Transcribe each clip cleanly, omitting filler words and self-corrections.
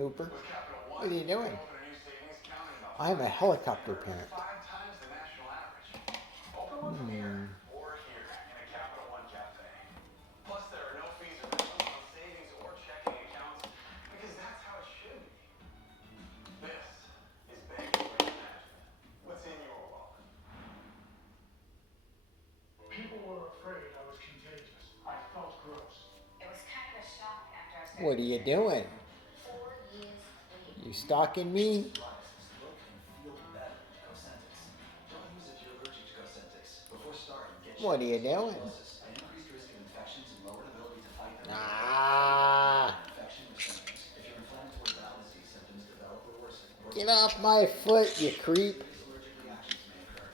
Hooper. What are you doing? I'm a helicopter parent. Hmm. People were afraid I was contagious. I felt gross. It was kind of a shock after I What started are you using it. doing? 4 years clean. You stalking me? Look and feel better. Cosentix. Don't use if you're allergic to Cosentix. Before starting, get checked What are for you doing? tuberculosis, an increased risk of infections and lowered ability to fight them. Ah! Infection or symptoms. If your inflammatory bowel disease symptoms develop or worsen, Get off my foot, you creep! serious allergic reactions may occur.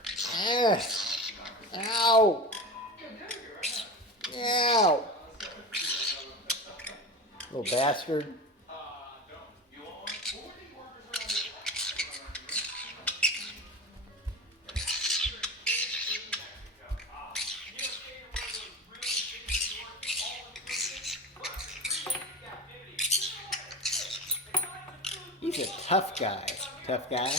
Ah! Ow! Ow! Little bastard. He's a tough guy. Tough guy.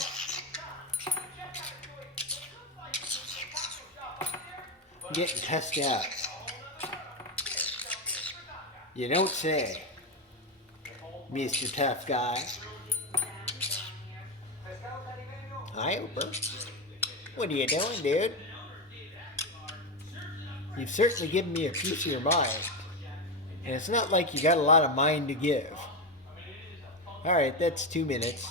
Getting cussed out. You don't say, Mr. Tough Guy. Hi, Uber. What are you doing, dude? You've certainly given me a piece of your mind. And it's not like you got a lot of mind to give. Alright, that's 2 minutes.